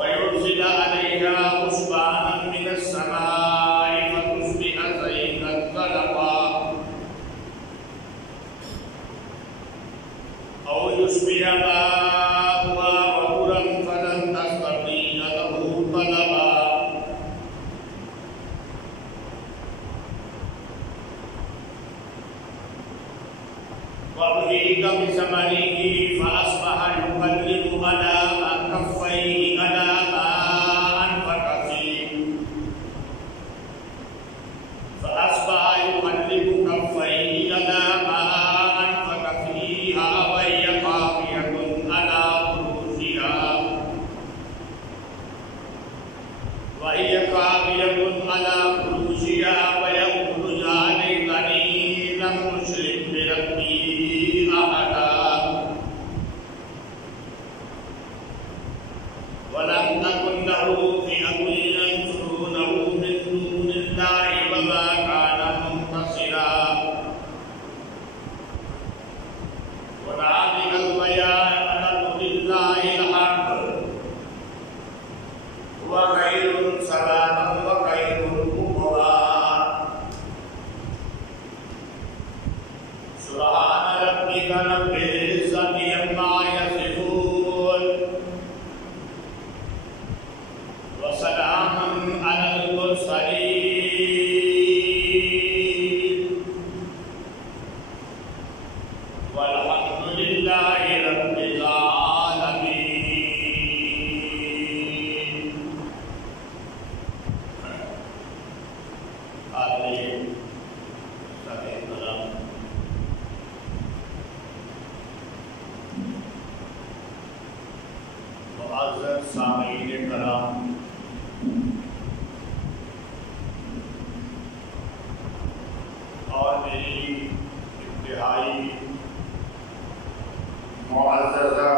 ويرسل بثمره فأصبح يقلب على كفيه على ما أنفق فيه فأصبح يقلب كفيه على ما أنفق فيها وهي خاوية على عروشها ويقول يا ليتني لم أشرك بربي أحدا ولم تكن له فئة ينصرونه من دون الله وما كان منتصرا وذلك البيان لله الحق وخير سلاما وخير عقبا سبحان ربك رب العزة عما يصفون وسلام على المرسلين والحمد لله رب العالمين. آمين. معزز سامعین کرام، اور میری انتہائی معززہ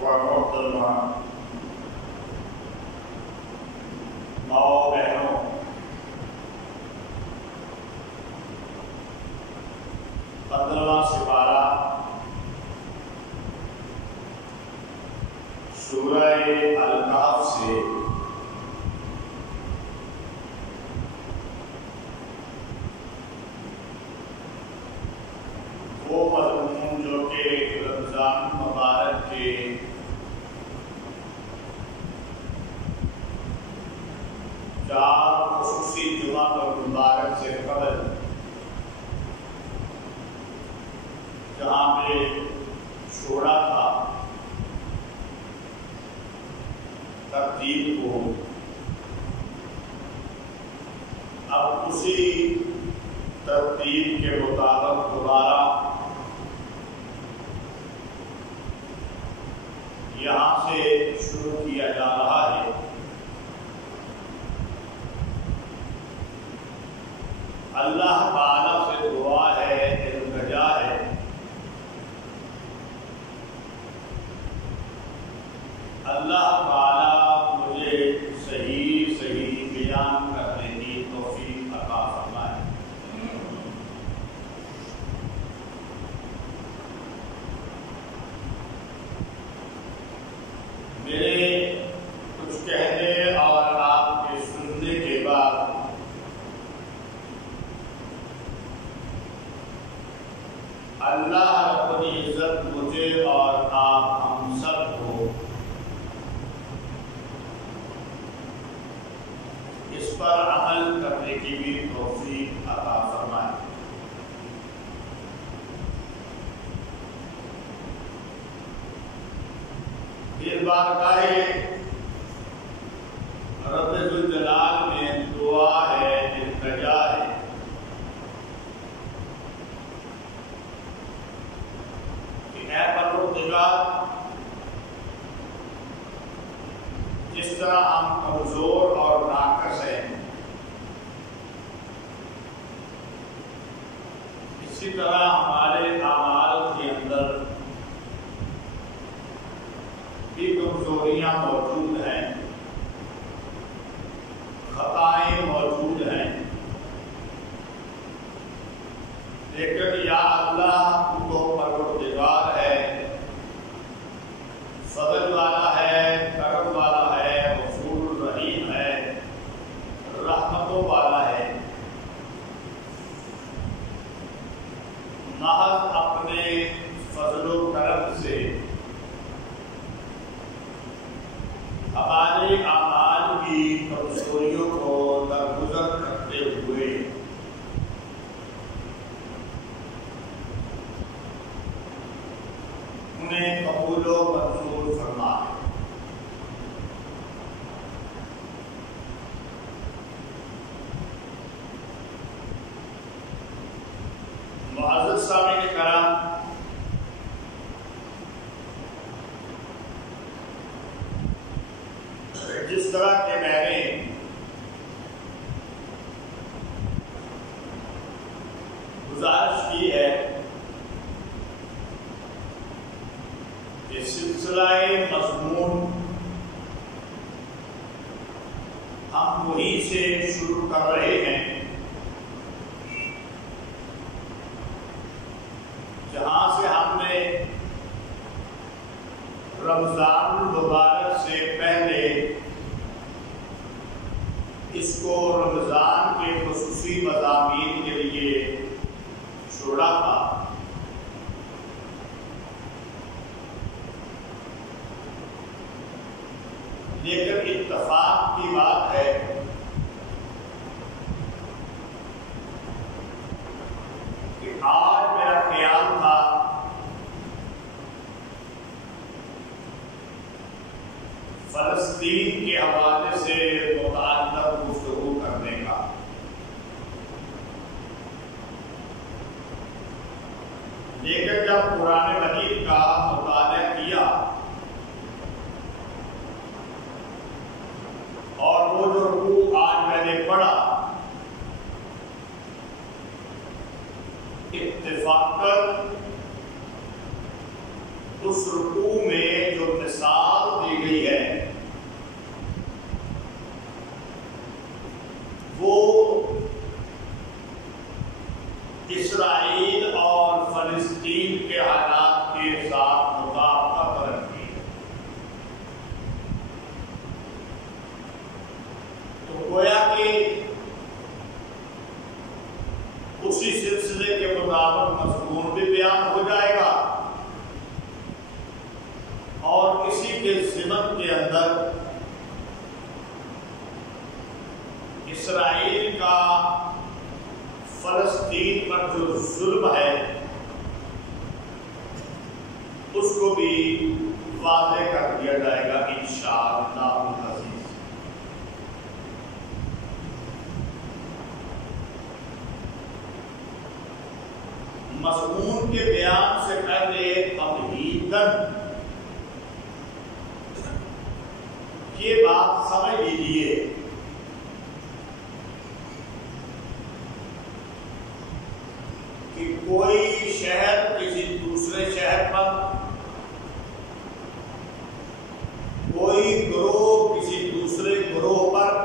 و محترمہ ماؤں بہنوں، پندرہواں سپارہ سورہ الکہف سے وہ مضمون جو کہ رمضان مبارک کے چار خصوصی جمعہ مبارک سے قبل جہاں پہ چھوڑا تھا ترتیب کو، اب اسی ترتیب کے مطابق دوبارہ یہاں سے شروع کیا جا رہا ہے۔ اللہ تعالیٰ سے دعا ہے، التجا ہے اللہ تعالیٰ مجھے صحیح بیان کرنے کی توفیق عطا فرمائے۔ میرے کچھ کہنے اور آپ کے سننے کے بعد اللہ رب العزت مجھے اور آپ ہم سب کو اس پر عمل کرنے کی بھی توفیق عطا فرمائے۔ پھر بارگاہ رب ذوالجلال میں دعا ہے، التجا ہے کہ اے پروردگار، جس طرح ہم کمزور اور ناقص ہیں، اسی طرح ہمارے اعمال کے اندر بھی کمزوریاں موجود ہیں، خطائیں موجود ہیں، لیکن یا اللہ تو پروردگار ہے، فضل والا ہے، کرم والا ہے، غفور رحیم ہے، رحمتوں والا ہے، محض اپنے فضل و کرم سے ہمارے اعمال کی کمزوریوں کو درگزر کرتے ہوئے انہیں قبول و منظور فرمائے۔ معزز سامعین کرام، جس طرح کہ میں نے گزارش کی ہے کہ سلسلہ مضمون ہم وہیں سے شروع کر رہے ہیں جہاں سے ہم نے رمضان المبارک سے پہلے اس کو رمضان کے خصوصی مضامین کے لیے چھوڑا تھا۔ لیکن اتفاق کی بات ہے کہ آج میرا خیال تھا فلسطین کے حوالے سے متعلق گفتگو کرنے کا، لیکن جب قرآن مجید کا مطالعہ کیا اور وہ جو رکوع آج میں نے پڑھا، اتفاقاً اس رکوع میں جو مثال دی گئی ہے وہ اسرائیل اور فلسطین کے حالات کے ساتھ مطابقت رکھتی ہے۔ تو گویا کہ اسی سلسلے کے مطابق مضمون بھی بیان ہو جائے گا اور اسی کے ضمن کے اندر اسرائیل کا فلسطین پر جو ظلم ہے اس کو بھی واضح کر دیا جائے گا انشاءاللہ العزیز۔ مضمون کے بیان سے پہلے تمہیداً یہ بات سمجھ لیجیے کہ کوئی شہر کسی دوسرے شہر پر، کوئی گروہ کسی دوسرے گروہ پر،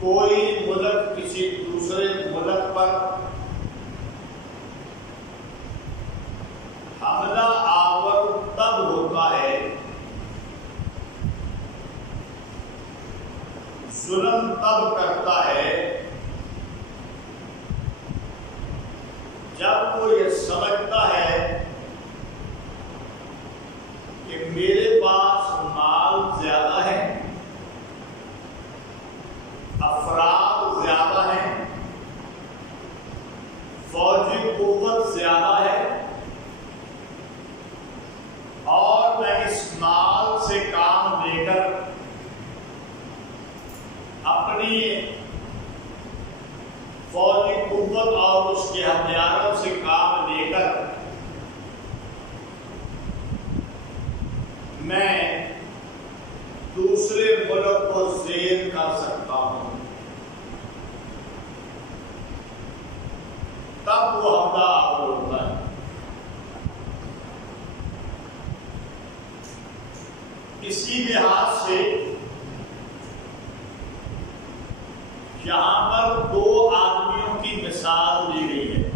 کوئی ملک کسی دوسرے ملک پر حملہ آور تب ہوتا ہے، ظلم تب کرتا ہے جب وہ یہ سمجھتا ہے کہ میرے پاس مال زیادہ ہے، افراد زیادہ ہیں، فوجی قوت زیادہ ہے اور میں اس مال سے کام لے کر اپنی فوجی قوت اور اس کے ہتھیاروں سے کام لے کر میں دوسرے ملک کو زیر کر سکتا ہوں، تب وہ حملہ آور ہوتا ہے۔ اسی لحاظ سے یہاں پر دو آدمیوں کی مثال دی گئی ہے،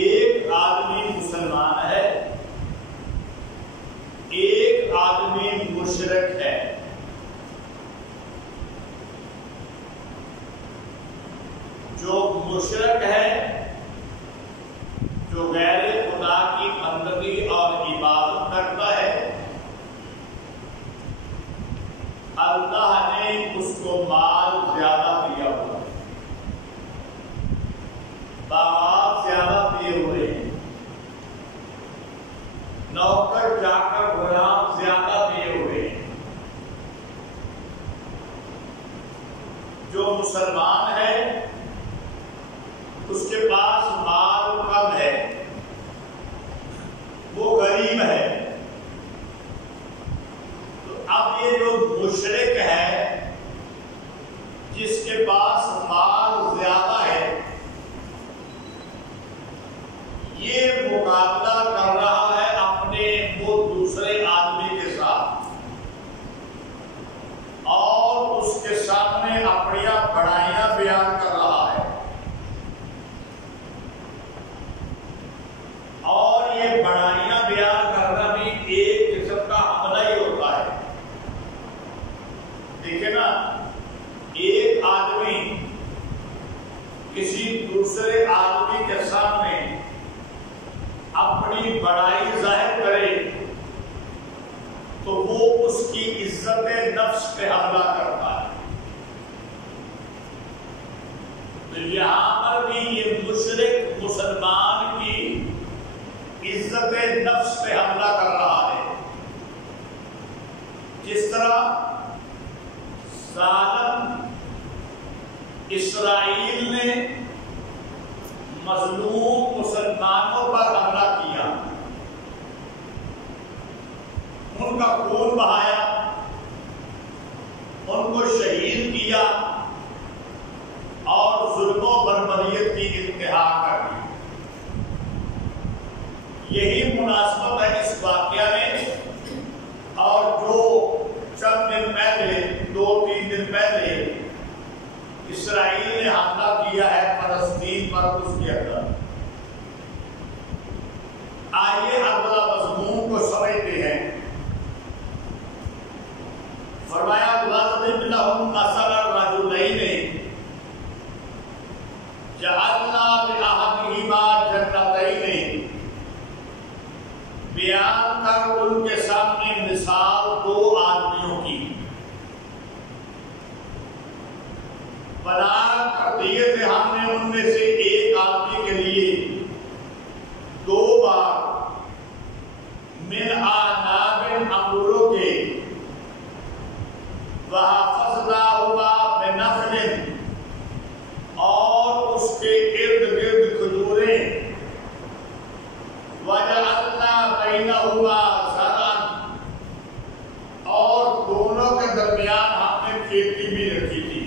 ایک آدمی مسلمان ہے، ایک آدمی مشرک ہے۔ جو مشرک ہے، جو غیر خدا کی بندگی اور عبادت کرتا ہے، اللہ نے اس کو مال زیادہ دیا ہوا ہے، نوکر جا کر غلام زیادہ دیے ہوئے ہیں. جو مسلمان ہے اس کے پاس مال کم ہے، وہ غریب ہے، تو اب یہ جو مشرک ہے جس کے پاس مال زیادہ ہے، یہ مقابلہ کر رہا ہے اپنے وہ دوسرے آدمی کے ساتھ اور اس کے سامنے اپنی بڑائیاں بیان کر رہا ہے. اور یہ بڑائیاں بیان کرنا بھی ایک قسم کا حملہ ہی ہوتا ہے. دیکھیں نا، ایک آدمی کسی دوسرے آدمی کے سامنے اپنی بڑائی ظاہر کرے تو وہ اس کی عزت نفس پہ حملہ کرتا ہے. تو یہاں پر بھی یہ مشرک مسلمان کی عزت نفس پہ حملہ کر رہا ہے. جس طرح ظالم اسرائیل نے مظلوم مسلمانوں پر حملہ کیا، ان کا خون بہایا، ان کو شہید کیا اور ظلم و بربریت کی انتہا کر دی. یہی مناسبت ہے اس واقعہ میں. اور جو چند دن پہلے، 2-3 دن پہلے اسرائیل نے حملہ کیا ہے فلسطین پر، اس کے اندر آئیے اگلا مضمون کو سمجھتے ہیں. فرمایا وَاضْرِبْ لَهُمْ مَثَلَ الرَّجُلَيْنِ جَعَلْنَا لِأَحَدِهِمَا جَنَّتَيْنِ. بیان کر ان کے سامنے مثال دو آدمیوں کی. بنا کر دیے تھے ہم نے ان میں سے ایک آدمی کے لیے 2 باغ من اعناب انگوروں کے، وَحَفَظْنَاهُمَا بِنَخْلٍ، اور اس کے ارد گرد کھجوریں، وَجَعَلْنَا بَيْنَهُمَا زَرْعًا، اور دونوں کے درمیان ہم نے کھیتی بھی رکھی تھی.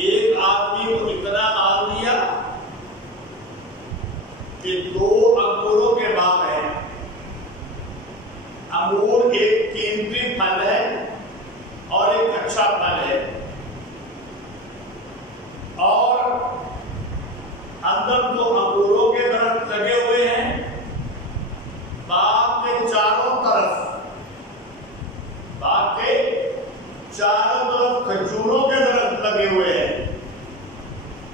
ایک آدمی کو اتنا مال دیا کہ 2 انگوروں کے باغ ہیں. انگور ایک قیمتی پھل ہے اور ایک اچھا پھل ہے، اور اندر 2 انگوروں کے درخت لگے ہوئے ہیں. باغ کے چاروں طرف کھجوروں کے درخت لگے ہوئے ہیں.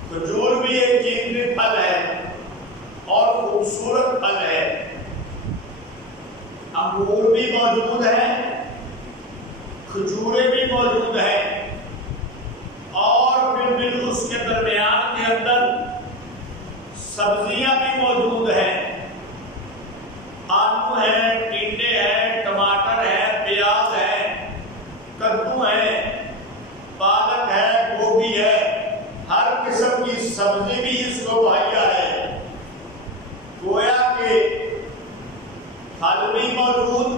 کھجور بھی ایک قیمتی پھل ہے اور خوبصورت پھل ہے. انگور بھی موجود ہیں، کھجوریں بھی موجود ہیں، اور پھر اس کے درمیان کے اندر سبزیاں بھی موجود ہیں. آلو ہے، ٹنڈے ہیں، ٹماٹر ہے، پیاز ہے، کدو ہے، پالک ہے، گوبھی ہے، ہر قسم کی سبزی بھی اس کو مہیا ہے. گویا کہ پھل بھی موجود،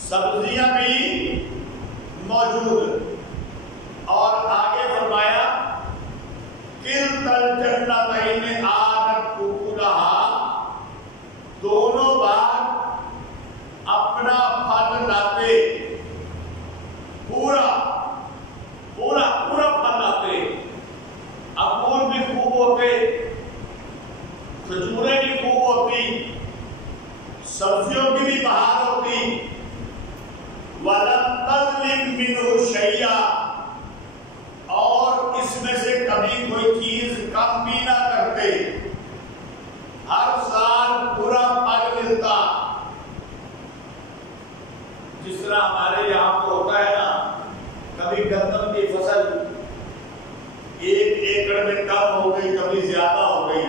سبزیاں بھی موجود. اور آگے فرمایا کِلْتَا الْجَنَّتَيْنِ آتَتْ أُکُلَہَا، دونوں باغ اپنا پھل لاتے، پورا پھل لاتے. انگور بھی خوب ہوتے، کھجوریں بھی خوب ہوتی، سبزیوں کی بھی بہار ہوتی. وَلَمْ تَظْلِمْ مِنْهُ شَيْئًا، اور اس میں سے کبھی کوئی چیز کم بھی نہ کرتے. ہر سال پورا پھل ملتا. جس طرح ہمارے یہاں کو ہوتا ہے نا، کبھی گندم کی فصل 1 ایکڑ میں کم ہو گئی، کبھی زیادہ ہو گئی،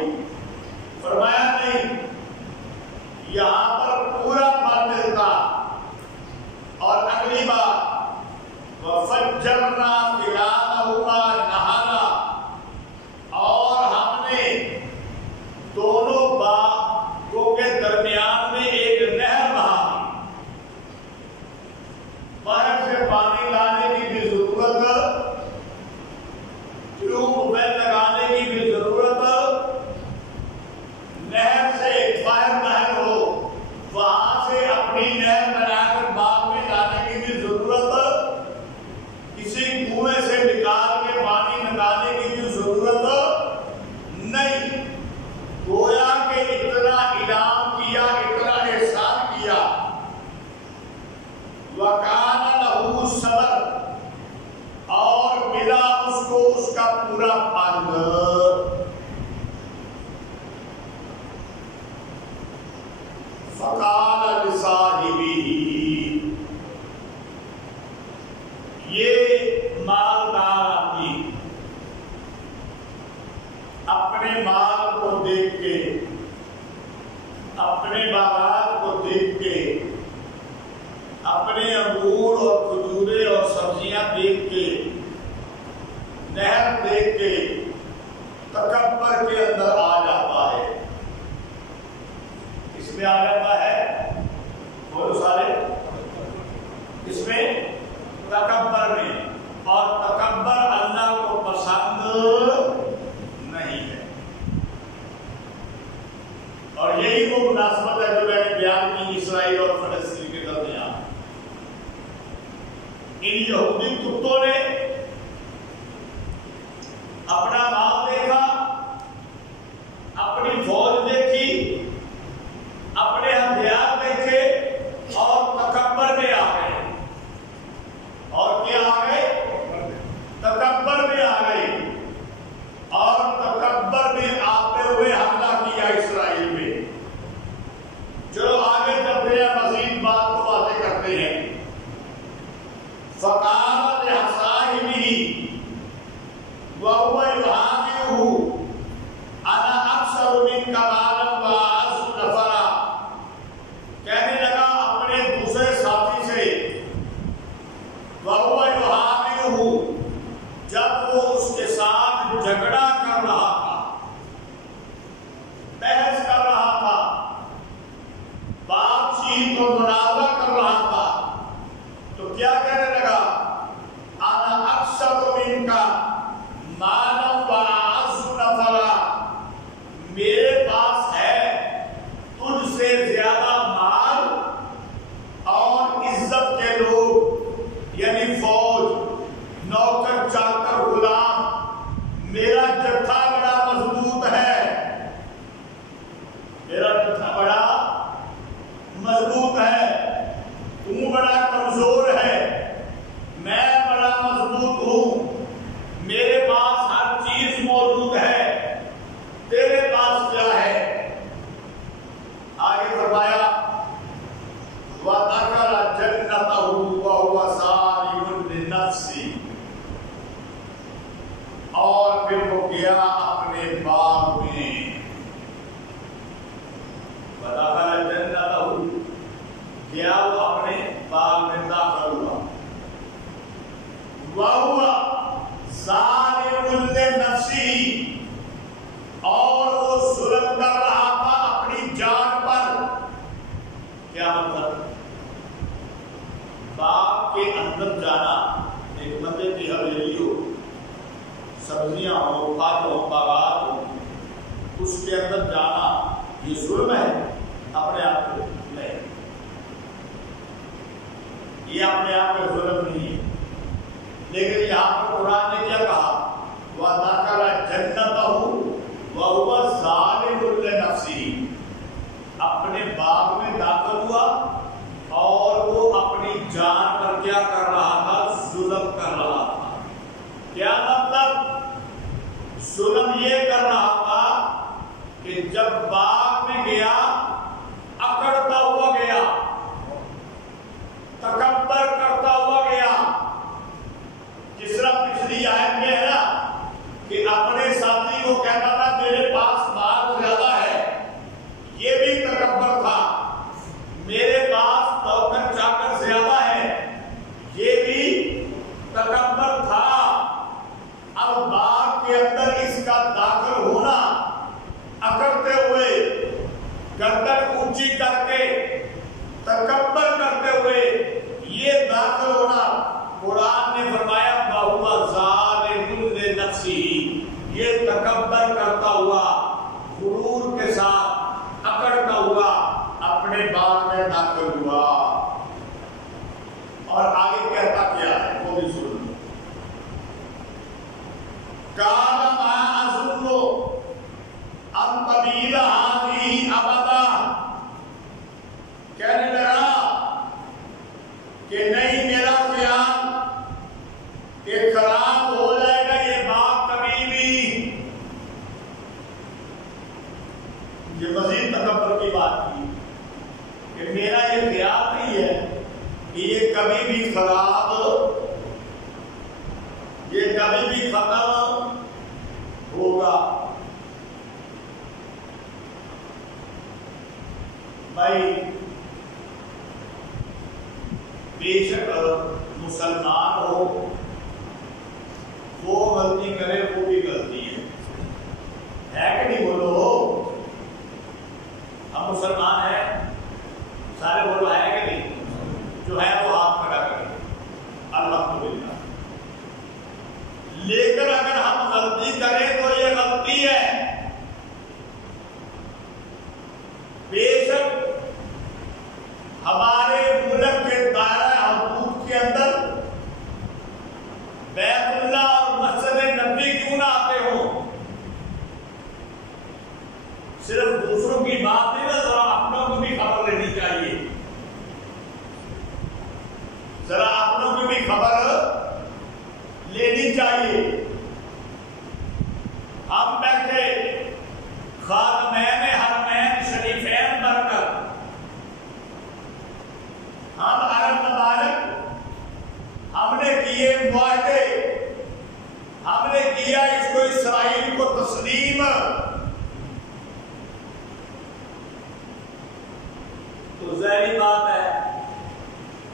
درمیان میں ایک نہر بہا دی، باہر سے پانی لانے کی بھی ضرورت، ٹیوب ویل لگانے کی بھی ضرورت، نہر سے باہر نہر ہو وہاں سے اپنی نہر بنا کر باغ میں لانے کی بھی ضرورت، کسی کنویں سے نکال کے پانی نکالنے کی بھی ضرورت نہیں۔ گویا کہ اتنا انعام کیا، اتنا احسان کیا۔ وَكَانَ لَهُ ثَمَرٌ، اور ملا اس کو اس کا پورا پھل۔ فَقَالَ لِصَاحِبِهِ، یہ مالدار آدمی اپنے مال کو دیکھ کے، اپنے باغات کو دیکھ کے، اپنے انگور اور کھجورے اور سبزیاں دیکھ کے، نہر دیکھ کے تکبر کے اندر آ جاتا ہے۔ اس میں آ جاتا ہے بہت سارے، اس میں تکبر میں، اور تکبر اللہ کو پسند نہیں ہے۔ اور یہی وہ مناسبت ہے جو میں نے بیان کی اسرائیل اور فلسطین کے درمیان۔ ان یہودی کتوں نے اپنا مال دیکھا، اپنی فوج دیکھی، اپنے ہتھیار دیکھے اور تکبر میں آ گئے۔ اور کیا آ گئے؟ تکبر میں آ گئے، اور تکبر میں آتے ہوئے حملہ کیا اسرائیل میں۔ چلو آگے چلتے ہیں، مزید بات کو باتیں کرتے ہیں۔ فَقَالَ لِصَاحِبِهِ وَهُوَ يُحَاوِرُهُ أَنَا أَكْثَرُ مِنكَ مَالًا وَأَعَزُّ نَفَرًا، کہنے لگا اپنے دوسرے ساتھی سے، وَهُوَ يُحَاوِرُهُ، جب وہ اس کے ساتھ جھگڑا کر رہا تھا، بحث کر رہا تھا، بات چیت اور مناظرہ کر رہا تھا، تو کیا کہنے لگا؟ انا اکثر منکا مالا واعز نفرا، میرے پاس ہے تجھ سے زیادہ مال اور عزت کے لوگ، یعنی فوج، نوکر چاکر غلام، میرا جتھا بڑا مضبوط ہے، میرا جتھا بڑا مضبوط ہے، تو بڑا کمزور ہے، میں بڑا مضبوط ہوں، میرے پاس ہر چیز موجود ہے، تیرے پاس کیا ہے؟ آگے فرمایا وَذَكَرَ جَنَّتَهُ وَهُوَ ظَالِمٌ لِنَفْسِهِ، اور پھر وہ گیا اپنے باغ میں۔ وَذَكَرَ جَنَّتَهُ، گیا وہ اپنے باغ میں داخل ہوا۔ وَهُوَ ظَالِمٌ لِنَفْسِهِ، اور وہ ظلم کر رہا تھا اپنی جان پر۔ کیا مطلب؟ باغ کے اندر جانا، ایک بندے کی حویلی ہو، سبزیاں ہو، پھل ہو، باغات ہو، اس کے اندر جانا یہ ظلم ہے؟ اپنے آپ کو نہیں، یہ اپنے آپ میں ظلم نہیں ہے۔ لیکن یہاں پر قرآن نے کیا کہا؟ وَذَكَرَ جَنَّتَهُ وَهُوَ ظَالِمٌ لِنَفْسِهِ، اپنے باغ میں داخل ہوا اور وہ اپنی جان پر کیا کر رہا تھا؟ ظلم کر رہا تھا۔ کیا مطلب؟ ظلم یہ کر رہا تھا کہ جب باغ میں گیا اکڑتا ہوا گیا، تکبر کرتا ہوا گیا، جس طرح پچھلی آیت میں ہے نا کہ اپنے ساتھی کو کہتا تھا میرے پاس مال زیادہ ہے، یہ بھی تکبر تھا، میرے پاس نوکر چاکر زیادہ ہے، یہ بھی تکبر تھا۔ اب باغ کے اندر اس کا داخل ہونا، اکڑتے ہوئے، گردن یہ تکبر کرتا ہوا، غرور کے ساتھ اکڑتا ہوا اپنے باغ میں داخل ہوا۔ اور آگے کہتا کیا ہے وہ بھی سن لو۔ قال ما اظن ان تبید هذه ابدا، کہنے لگا کہ نہیں میرا خیال کہ خراب ہو جائے گا یہ باغ کبھی بھی۔ یہ مزید تکبر کی بات کی کہ میرا یہ خیال نہیں ہے کہ یہ کبھی بھی خراب، یہ کبھی بھی ختم ہوگا۔ بھائی بے شک مسلمان ہو، وہ غلطی کرے وہ بھی غلطی ہے کہ نہیں؟ بولو ہم مسلمان ہیں سارے، بولو ہے کہ نہیں؟ جو ہے وہ ہاتھ کھڑا کرے الحمدللہ۔ لیکن اگر ہم غلطی کریں تو یہ غلطی ہے۔ بے شک ہمارے ملک کے دائرہ حدود کے اندر بیت اللہ اور مسجد نبوی کیوں نہ آتے ہوں، صرف دوسروں کی بات نہیں نا، ذرا اپنوں کو بھی خبر لینی چاہیے، ذرا اپنوں کی بھی خبر لینی چاہیے۔ ہم بیٹھے خادمین حرمین شریفین بن کر، ہم عرب ممالک، ہم نے کیے معاہدے، ہم نے کیا اس کو اسرائیل کو تسلیم، تو ظاہری بات ہے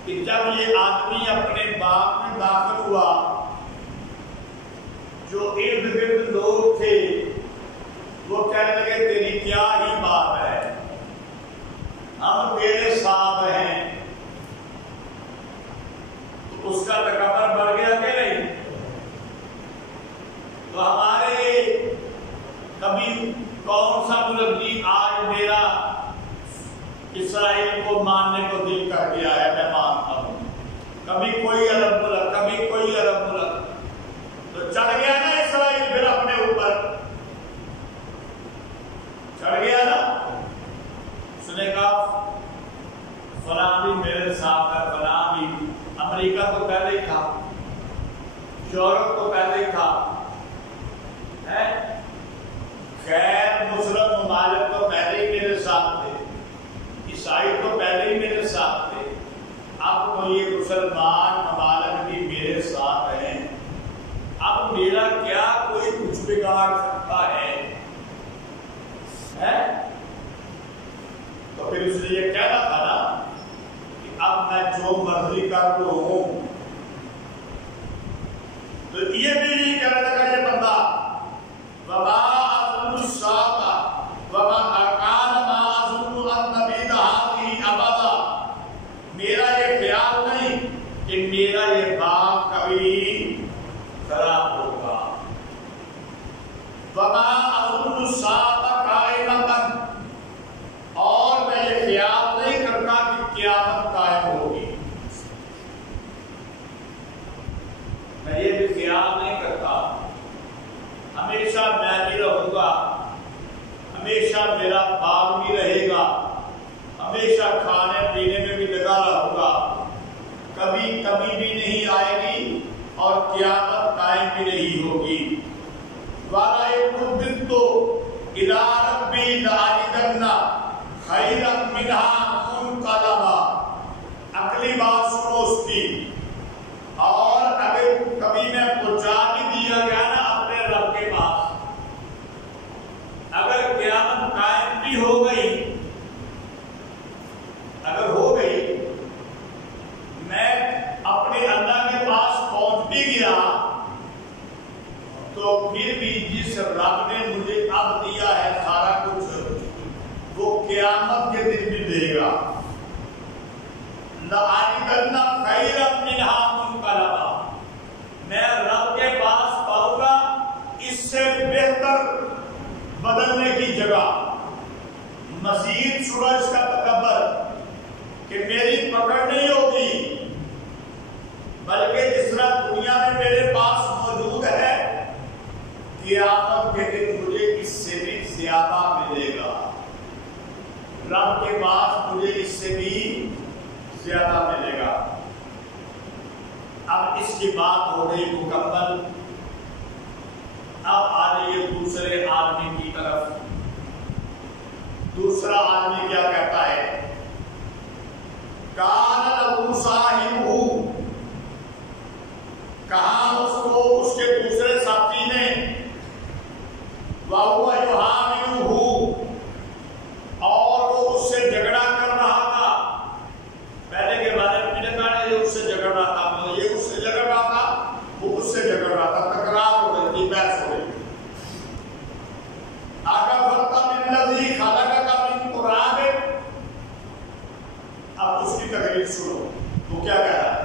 کہ جب یہ آدمی اپنے باغ میں داخل ہوا، جو ارد گرد لوگ تھے وہ کہنے لگے تیری کیا ہی بات ہے، ہم تیرے ساتھ ہیں، تو اس کا تکبر بڑھ گیا کہ نہیں؟ تو ہمارے کبھی کون سا ملک جی آج میرا اسرائیل کو ماننے کو دل کر گیا ہے، میں مانتا ہوں، کبھی کوئی عرب ملک، کبھی کوئی عرب ملک، تو چڑھ گیا نا اسرائیل پھر اپنے اوپر، چڑھ گیا نا، اس نے کہا فلاں بھی میرے ساتھ ہے، فلاں بھی، امریکہ تو پہلے ہی تھا، یورپ تو پہلے ہی تھا، خیر مسلم ممالک تو پہلے ہی میرے ساتھ تھے، عیسائی تو پہلے ہی میرے ساتھ تھے، اب تو یہ مسلمان ممالک بھی میرے ساتھ ہیں، اب میرا کیا کوئی کچھ بگاڑ سکتا ہے؟ تو پھر اس نے یہ کہنا تھا نا کہ اب میں جو مرضی کر لوں، تو یہ بھی نہیں کہنے لگا یہ بندہ، وما اظن الساعة وما كان ما اظن ان تبید هذه ابدا، میرا یہ خیال نہیں کہ میرا یہ باغ کبھی خراب ہوگا، وما اظن الساعة قائمة، اور میں یہ خیال نہیں کرتا کہ قیامت قائم ہوگی، میں یہ بھی خیال نہیں کرتا، ہمیشہ میں بھی رہوں گا، ہمیشہ میرا باغ بھی رہے گا، ہمیشہ کھانے پینے میں بھی لگا رہوں گا، کبھی کمی بھی نہیں آئے گی اور قیامت قائم بھی نہیں ہوگی۔ وَلَئِنْ إِلَىٰ رَبِّي لَأَجِدَنَّ خَيْرًا مِنْهَا مُنْقَلَبًا، اگلی بات سنو اس کی، اور اگر کبھی میں پہنچا بھی دیا گیا نا اپنے رب کے پاس، اگر قیامت قائم بھی ہو گئی، اگر ہو گئی، میں اپنے اللہ کے پاس پہنچ بھی گیا، تو پھر بھی جس رب نے مجھے اب دیا ہے سارا کچھ، وہ قیامت کے دن بھی دے گا۔ لَأَجِدَنَّ خَيْرًا مِنْهَا مُنْقَلَبًا، میں رب کے پاس پاؤں گا اس سے بدلنے کی جگہ مزید سورج کا تکبر کہ میری پکڑ نہیں ہوگی، بلکہ جس طرح دنیا میں میرے پاس موجود ہے قیامت کے دن مجھے اس سے بھی زیادہ ملے گا، رب کے پاس مجھے اس سے بھی زیادہ ملے گا۔ اب اس کی بات ہو گئی مکمل، اب آ رہی ہے دوسرے آدمی کی طرف۔ دوسرا آدمی کیا کہتا ہے؟ کان لہو صاحبہ، کہا اس کو اس کے دوسرے ساتھی نے، وَهُوَ يُحَاوِرُهُ، اور وہ اس سے جھگڑا کر رہا تھا۔ پہلے کے بارے میں نے کہا یہ اس سے جھگڑ رہا تھا، یہ اس سے جھگڑ رہا تھا، وہ اس سے جھگڑ رہا تھا، تکرار ہو رہی تھی، بحث ہو رہی تھی۔ أَكَفَرْتَ بِالَّذِي خَلَقَكَ مِن تُرَابٍ، اب اس کی تقریر سنو، وہ کیا کہہ رہا ہے؟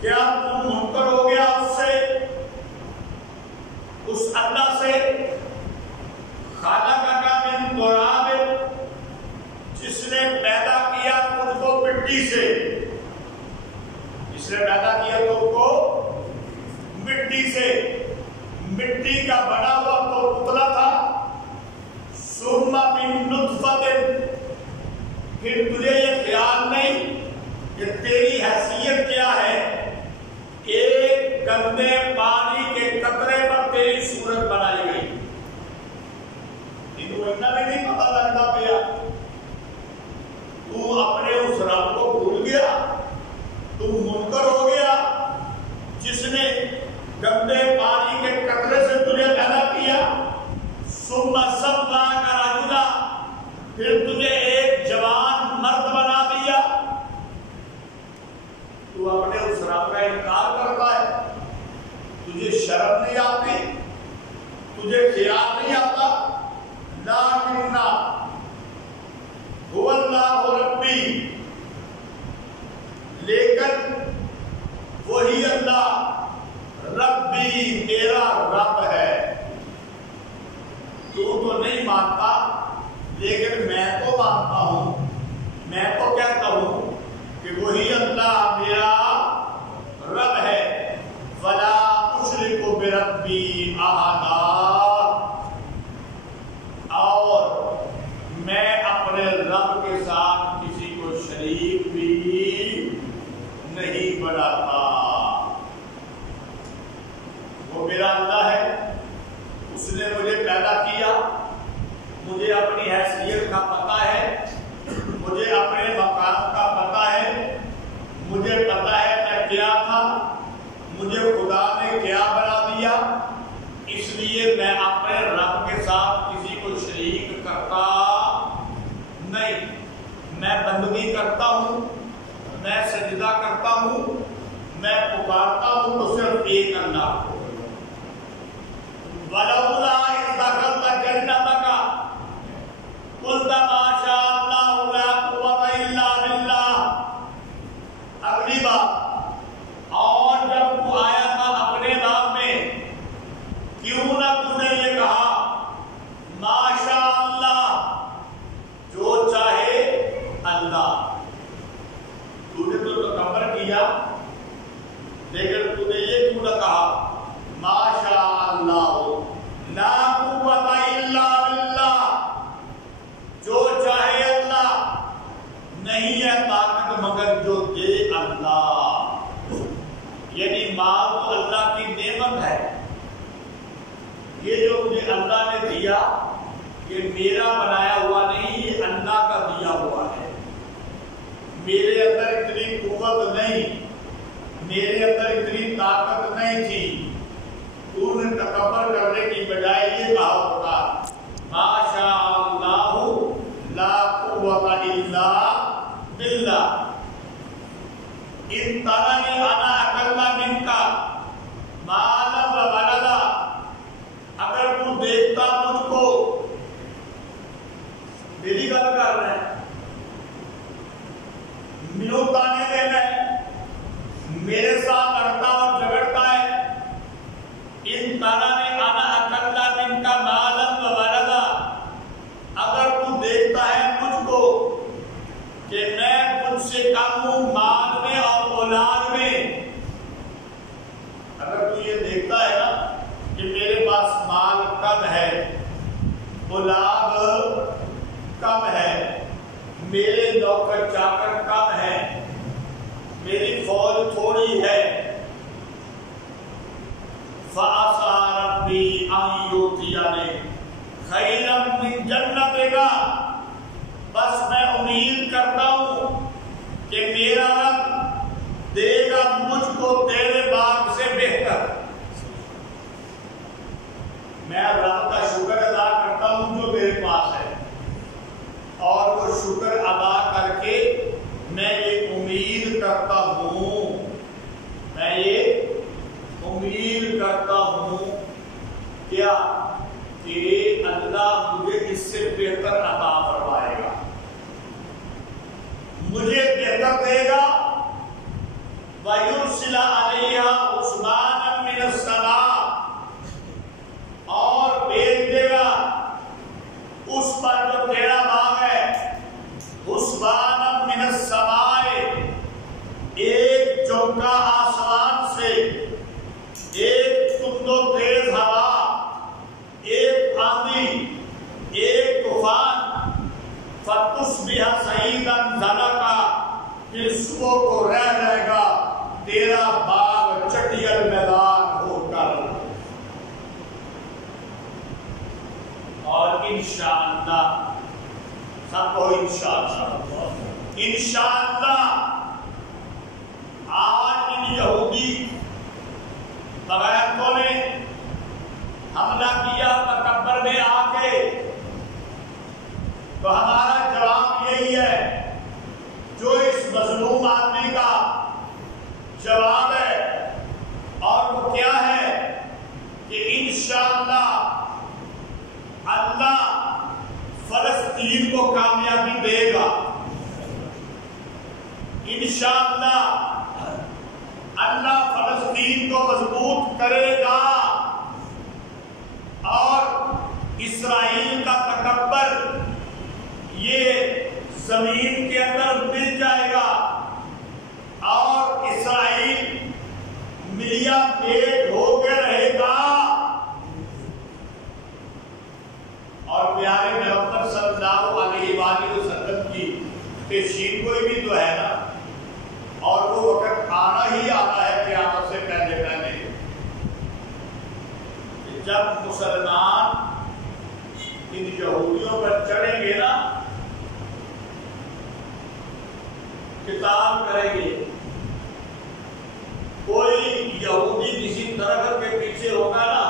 کیا تم منکر ہو گیا اس سے، اس اللہ سے، خَلَقَكَ مِن تُرَابٍ، جس نے پیدا کیا تجھ کو مٹی سے، جس نے پیدا کیا تجھ کو مٹی سے، مٹی کا بنا ہوا تو پتلا تھا، ثم من نطفۃ، پھر تجھے یہ خیال نہیں کہ تیری حیثیت کیا ہے، ایک گندے پانی کے قطرے پر تیری صورت بنائی گئی۔ اتنا بھی نہیں پتا لگتا پیا، تو اپنے اس رب کو بھول گیا، تو منکر ہو گیا جس نے گندے پانی کے قطرے سے تجھے پیدا کیا، ثم سواک رجلا، پھر تجھے ایک جوان مرد بنا دیا۔ تو اپنے اس رب کا انکار کرتا ہے، تجھے شرم نہیں آتی، تجھے خیال نہیں آتا۔ لیکن هو اللہ ربی، لیکن وہی اللہ ربی میرا رب ہے۔ تو نہیں مانتا، لیکن میں تو مانتا ہوں، میں تو کہتا ہوں کہ وہی اللہ میرا رب ہے۔ ولا اشرک بربی احدا، اور میں اپنے رب کے ساتھ کسی کو شریک بھی نہیں بناتا۔ وہ میرا اللہ ہے، اس نے مجھے پیدا کیا، مجھے اپنی حیثیت کا پتہ ہے، مجھے اپنے مقام کا پتہ ہے، مجھے پتہ ہے میں کیا تھا، مجھے خدا نے کیا بنا دیا، اس لیے میں اپنے رب کے ساتھ کسی کو شریک کرتا نہیں۔ میں بندگی کرتا ہوں، میں سجدہ کرتا ہوں، میں پکارتا ہوں تو صرف ایک اللہ کو۔ وَلَوْلَا إِذْ دَخَلْتَ جَنَّتَكَ قُلْتَ مَا شَاءَ اللَّهُ لَا قُوَّةَ إِلَّا بِاللَّهِ، اگلی بات، اور جب تو آیا تھا اپنے باغ میں، کیوں نہ تو نے یہ کہا ماشاء اللہ، جو چاہے اللہ۔ تو نے تو تکبر کیا، لیکن تو نے یہ کیوں نہ کہا ماشاء اللہ لا قوت الا باللہ، جو چاہے اللہ، نہیں ہے طاقت مگر جو دے اللہ۔ یعنی مال تو اللہ کی نعمت ہے، یہ جو مجھے اللہ نے دیا یہ میرا بنایا ہوا نہیں، یہ اللہ کا دیا ہوا ہے۔ میرے اندر اتنی قوت نہیں، میرے اندر اتنی طاقت نہیں تھی، تو نے تکبر کرنے کی بجائے یہ کہا ہوتا ماشاء اللہ لا قوت الا باللہ، ان ترانی انا اقل منک مالا و ولدا، اگر تو دیکھتا مجھ کو، میری گل کر رہے ہیں، منو تانے دے رہے، میرے ساتھ لڑتا اور جھگڑتا ہے، ان ترانی انا اقل منک مالا و ولدا، کہ میں تجھ سے کم ہوں مال میں اور اولاد میں. اگر تو یہ دیکھتا ہے نا کہ میرے پاس مال کم ہے، اولاد کم ہے، میرے نوکر چاکر کم ہے، میری فوج تھوڑی ہے، فَعَسَىٰ رَبِّي أَن يُؤْتِيَنِي خَيْرًا مِّن جَنَّتِكَ، بس میں امید کرتا ہوں کہ میرا رب دے گا مجھ کو تیرے باغ سے بہتر. میں رب کا شکر ادا کرتا ہوں جو میرے پاس ہے، اور وہ شکر ادا کر کے میں یہ امید کرتا ہوں، میں یہ امید کرتا ہوں کیا کہ اللہ مجھے اس سے بہتر عطا فرمائے گا، مجھے بہتر دے گا. وَيُرْسِلَ عَلَيْهَا عُثْمَانًا مِّنَ السَّمَاءِ، اور بھیج دے گا اس پر جو تیرا باغ ہے، عثمانًا مِّنَ السَّمَاءِ، ایک چونکا آسمان سے، ایک تند و تیز ہوا، ایک آندھی، ایک طوفان، فَتُصْبِحَ صَعِيدًا زَلَقًا، پھر صبح کو رہ جائے گا تیرا باغ چٹیل میدان ہو کر. اور انشاءاللہ، سب کو انشاءاللہ، انشاءاللہ آج ان یہودی بغیرتوں نے حملہ کیا تکبر میں آ کے، تو ہمارا جواب یہی ہے جو اس مظلوم آدمی کا جواب ہے، اور وہ کیا ہے کہ انشاءاللہ اللہ فلسطین کو کامیابی دے گا، انشاءاللہ اللہ فلسطین کو مضبوط کرے گا، اور اسرائیل کا تکبر یہ زمین کے اندر مل جائے گا، اور اسرائیل ملیا پیٹ ہو کے رہے گا. اور پیارے محمد صلی اللہ علیہ وآلہ وسلم کی تشریف کوئی بھی تو ہے نا، اور وہ وقت آنا ہی آتا ہے قیامت سے پہلے پہلے، جب مسلمان ان یہودیوں پر چڑھیں گے نا، قتال کریں گے. کوئی یہودی کسی درخت کے پیچھے ہوگا نا،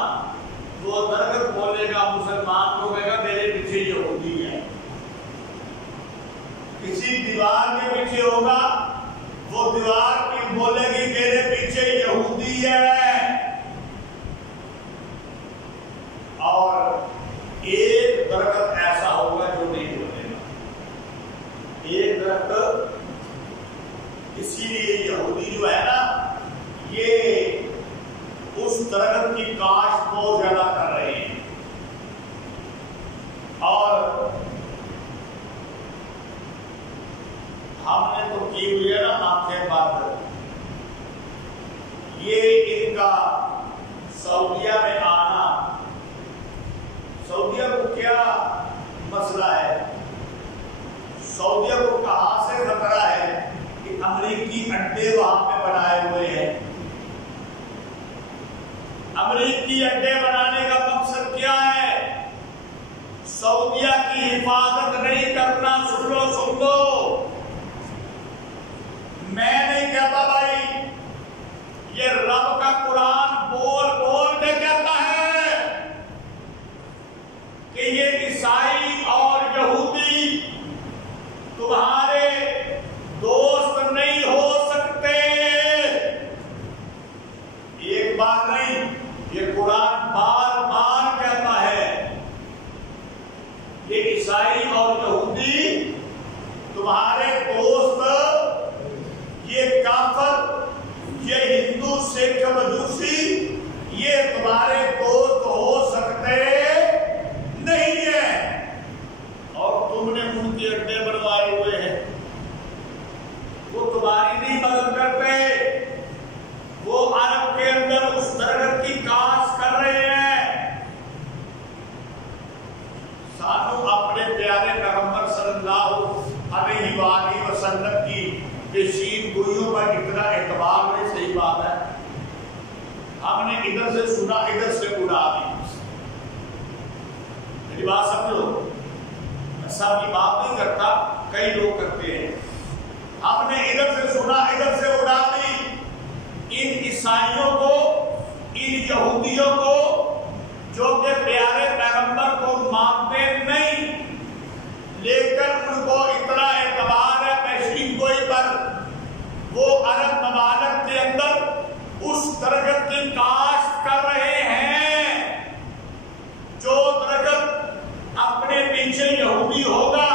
وہ درخت بولے گا مسلمان کو، کہے گا میرے پیچھے یہودی ہے. کسی دیوار کے پیچھے ہوگا، وہ دیوار کی بولے گی میرے پیچھے یہودی ہے. اور ایک درخت ایسا ہوگا جو نہیں بولے گا، ایک درخت. اسی لیے یہودی جو ہے نا، یہ اس درخت کی کاشت بہت زیادہ کر رہے ہیں، اور ہم نے تو کی ہوئی ہے نا آنکھیں بند. یہ ان کا سعودیہ میں آنا، سعودیہ کو کیا مسئلہ ہے؟ سعودیہ کو کہاں سے خطرہ ہے کہ امریکی اڈے وہاں پہ بنائے ہوئے ہیں. امریکی اڈے بنانے کا مقصد کیا ہے؟ سعودیہ کی حفاظت نہیں کرنا. سن لو، میں نہیں کہتا بھائی، یہ رب کا قرآن بول بول کے کہتا ہے کہ یہ عیسائی اور یہودی تمہارے دوست نہیں ہو سکتے. ایک بار نہیں، یہ قرآن بار بار کہتا ہے یہ عیسائی اور یہودی تمہارے دوست، یہ کافر، یہ ہندو سکھ مجوسی، یہ تمہارے دوست ہو سکتے نہیں ہیں. اور تم نے ان کے اڈے بنوائے ہوئے ہیں. وسلم کی پیشین گوئیوں پر اتنا اعتبار ہے، صحیح بات ہے، ہم نے ادھر سے سنا ادھر سے اڑا دی. میری بات سمجھو، ایسا کی بات نہیں کرتا، کئی لوگ کرتے ہیں. ہم نے ادھر سے سنا ادھر سے اڑا دی. ان عیسائیوں کو، ان یہودیوں کو جو کہ پیارے پیغمبر کو مانتے نہیں، لیکن ان کو اتنا اعتبار ہے پیشین گوئی پر، وہ عرب ممالک کے اندر اس درخت کی کاشت کر رہے ہیں جو درخت اپنے پیچھے یہودی ہوگا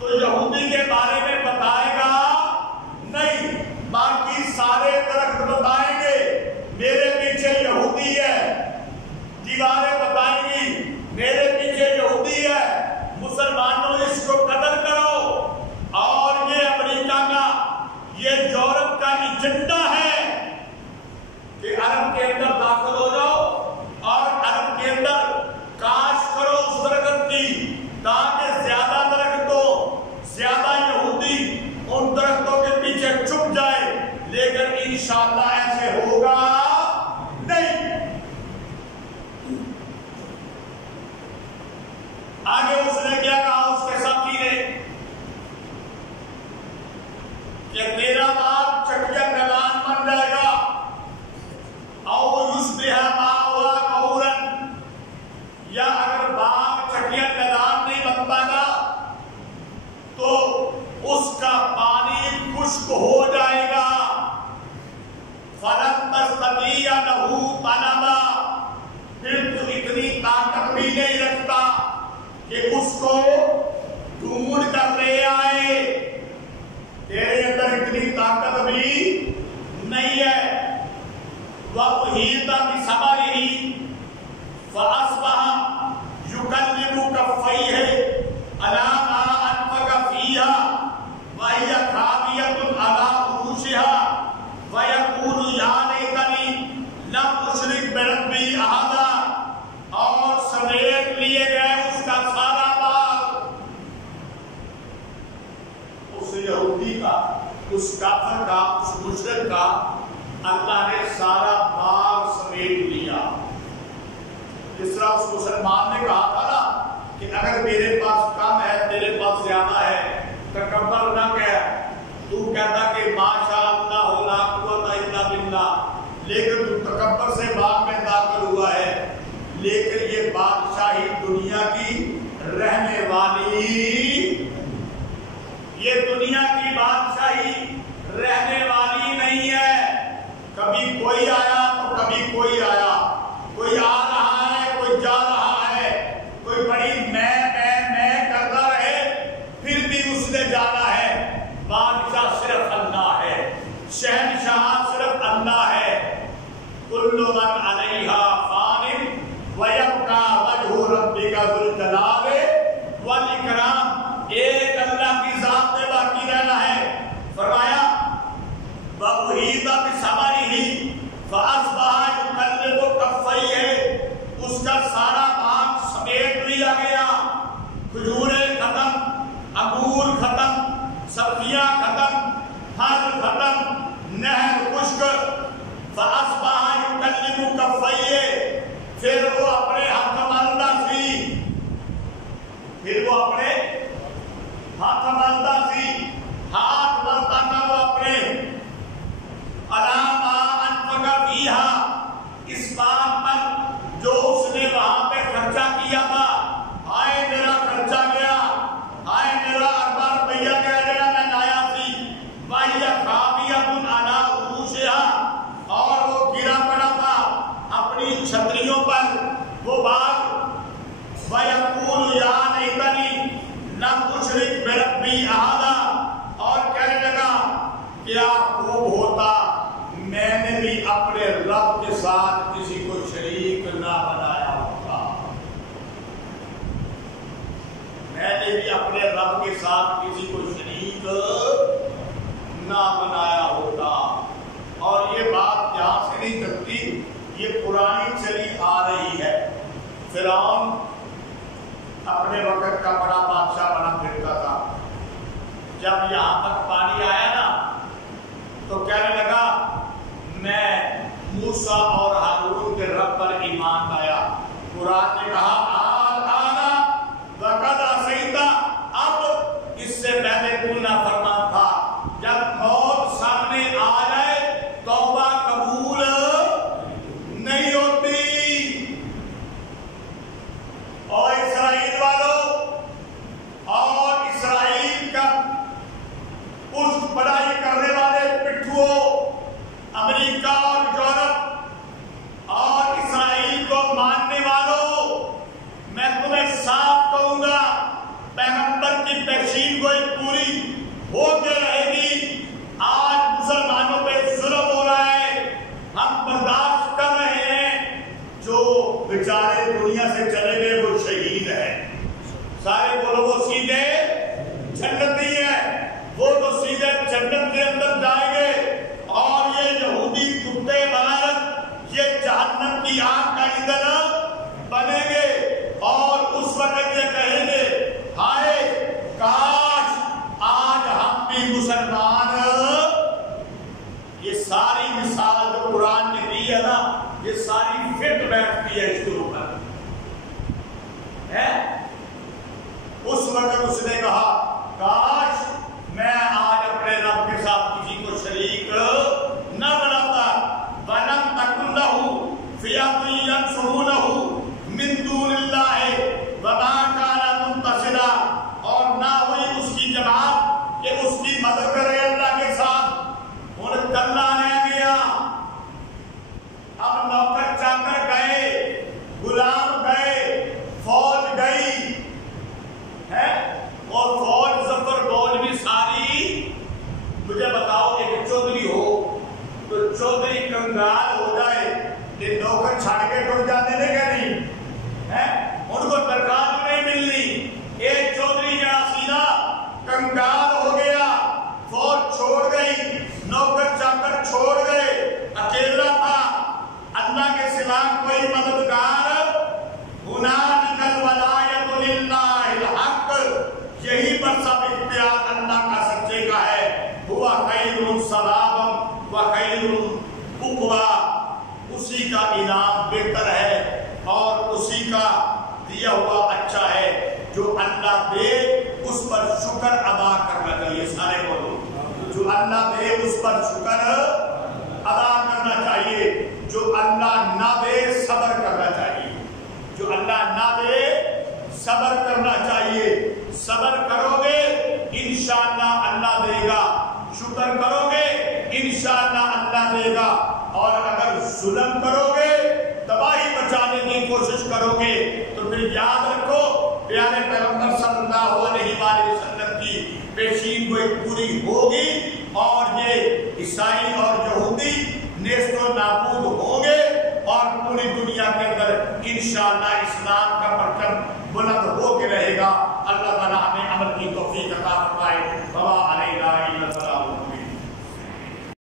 تو یہودی کے بارے میں بتائے گا نہیں، باقی سارے درخت بتائیں گے میرے پیچھے یہودی ہے. دیواریں بتائیں گی میرے پیچھے یہودی ہے. مسلمانوں اس کو قتل کرو. اور یہ امریکہ کا، یہ یورپ کا ایجنڈا ہے کہ عرب کے اندر داخل ہو جاؤ اور عرب کے اندر کاشت کرو اس درخت کی، تاکہ زیادہ درختوں، زیادہ یہودی ان درختوں کے پیچھے چھپ جائے. لیکن انشاءاللہ ایسے ہوگا نہیں. آگے اس نے کیا کہا اس کے ساتھی نے کہ تیرا باپ چٹیا میدان بن جائے گا، اور یا اگر باغ چٹیا میدان نہیں بن پاتا تو اس کا پانی خشک ہو جائے گا. فَلَن تَسْتَطِيعَ لَهُ طَلَبًا، پھر تو اتنی طاقت بھی نہیں رکھتا کہ اس کو ڈھونڈ کر لے آئے. تیرے اندر اتنی طاقت بھی نہیں ہے. وَأُحِيطَ بِثَمَرِهِ فَأَصْبَحَ يُكَلِّمُ كَفَّيْهِ عَلَىٰ مَا أَنفَقَ فِيهَا وَهِيَ خَاوِيَةٌ عَلَىٰ عُرُوشِهَا وَيَقُولُ يَا لَيْتَنِي لَمْ أُشْرِكْ بِرَبِّي أَحَدًا، اور سمیٹ لیے گئے اس کا سارا باغ. اس یہودی کا، اس کافر کا، اس مشرک کا اللہ نے سارا باغ سمیٹ لیا. جس طرح اس مسلمان نے کہا تھا نا کہ اگر میرے پاس کم ہے تیرے پاس زیادہ ہے، تکبر نہ کہہ، تو کہتا کہ ماشاء اللہ لا قوت الا باللہ، لیکن تو تکبر سے باغ میں داخل ہوا ہے. لیکن یہ بادشاہی دنیا کی رہنے والی، یہ دنیا کی بادشاہی رہنے والی نہیں ہے. کبھی کوئی آیا تو کبھی کوئی آیا، کوئی آ رہا ہے کوئی جا رہا ہے، کوئی بڑی میں کرتا رہے پھر بھی اس نے جانا ہے. بادشاہ صرف اللہ ہے، شہنشاہ صرف اللہ ہے. کل من علیہا فان ویبقی وجہ ربک ذو الجلال والاکرام. ایک اللہ کی ذات میں باقی رہنا ہے. فرمایا وَأُحِيطَ بِثَمَرِهِ فَأَصْبَحَ يُكَلِّمُ كَفَّيْهِ، اس کا سارا باغ سمیٹ لیا گیا. کھجوریں ختم، انگور ختم، سبزیاں ختم، پھل ختم، نہر خشک. فَأَصْبَحَ يُكَلِّمُ كَفَّيْهِ، پھر وہ اپنے ہاتھ ملتا سی، پھر وہ اپنے ہاتھ ملتا سی، ہاتھ ملتا تھا وہ اپنے علامہ انفق فیہا، اس بات پر جو اس نے وہاں پہ خرچہ کیا تھا. آئے میرا خرچہ گیا، آئے میرا اربع روپیہ گیا جڑا میں لایا سی. وَهِيَ خَاوِيَةٌ عَلَىٰ عُرُوشِهَا، اور وہ گرا پڑا تھا اپنی چھتریوں پر وہ باغ. وَيَقُولُ يَا لَيْتَنِي لَمْ أُشْرِكْ بِرَبِّي أَحَدًا، اور کہنے لگا کیا خوب ہوتا میں نے بھی اپنے رب کے ساتھ کسی کو شریک نہ بنایا ہوتا، میں نے بھی اپنے رب کے ساتھ کسی کو شریک نہ بنایا ہوتا. اور یہ بات یہاں سے نہیں چلتی، یہ پرانی چلی آ رہی ہے. فرعون اپنے وقت کا بڑا بادشاہ بنا پھرتا تھا. جب یہاں تک پانی پیشین گوئی پوری ہوتے رہے گی. آج مسلمانوں پہ ظلم ہو رہا ہے, ہم برداشت کر رہے ہیں. جو بیچارے دنیا سے چلے گئے وہ شہید ہیں. سارے بولو وہ سیدھے جنتی ہیں, وہ تو سیدھے جنت کے اندر جائیں گے. اور یہ یہودی کتے بغیرت یہ جہنم کی آگ کا ایندھن بنیں گے. اور اس وقت یہ کہیں گے ہائے کاش آج ہم بھی مسلمان. یہ ساری مثال جو قرآن نے دی ہے نا, یہ ساری فٹ بیٹھتی ہے اس کے اوپر. اس وقت اس نے کہا کاش میں آج اپنے رب کے ساتھ کسی کو شریک نہ بناتا. وَلَمْ تَكُنْ لَهُ فِئَةٌ يَنْصُرُونَهُ مِن دُونِ اللَّهِ وَمَا كَانَ مُنتَصِرًا. اور نہ ہوئی اس کی جماعت کہ اس کی مدد کرے اللہ کے ساتھ. ان کلہ رہ گیا. اب نوکر چاکر گئے, غلام گئے, فوج گئی ہے, اور فوج ظفر فوج بھی ساری. مجھے بتاؤ ایک چودھری ہو تو چودھری کنگال ہو جائے, یہ نوکر چھاڑ کے ٹوٹ جاتے نہیں کہنی ہے, ان کو تنخواہ نہیں ملنی. ایک چودھری کا سیدھا کنگال ہو گیا, فوج چھوڑ گئی, نوکر چاکر چھوڑ گئے, اکیلا تھا, اللہ کے سوا کوئی مددگار. هنالک الولایۃ للہ الحق, یہی پر سب اختیار اللہ کا سچے کا ہے. ہوا خیر ثوابا وخیر عقبا, اسی کا انعام بہتر ہے اور اسی کا دیا ہوا اچھا ہے. جو اللہ دے اس پر شکر ادا کرنا چاہیے. سارے بولو جو اللہ دے اس پر شکر ادا کرنا چاہیے. جو اللہ نہ دے صبر کرنا چاہیے. جو اللہ نہ دے صبر کرنا چاہیے. صبر کرو گے انشاءاللہ اللہ دے گا, شکر کرو گے انشاءاللہ اللہ دے گا. اور اگر ظلم کرو گے, تباہی بچانے کی کوشش کرو گے, تو پھر یاد رکھو پیارے پیغمبر صلی اللہ علیہ وآلہ وسلم کی پیشین گوئی پوری ہوگی, اور یہ عیسائی اور یہودی نیست و نابود ہوں گے, اور پوری دنیا کے اندر انشاءاللہ اسلام کا پرچم بلند ہو کے رہے گا. اللہ تعالیٰ ہمیں عمل کی توفیق عطا فرمائے.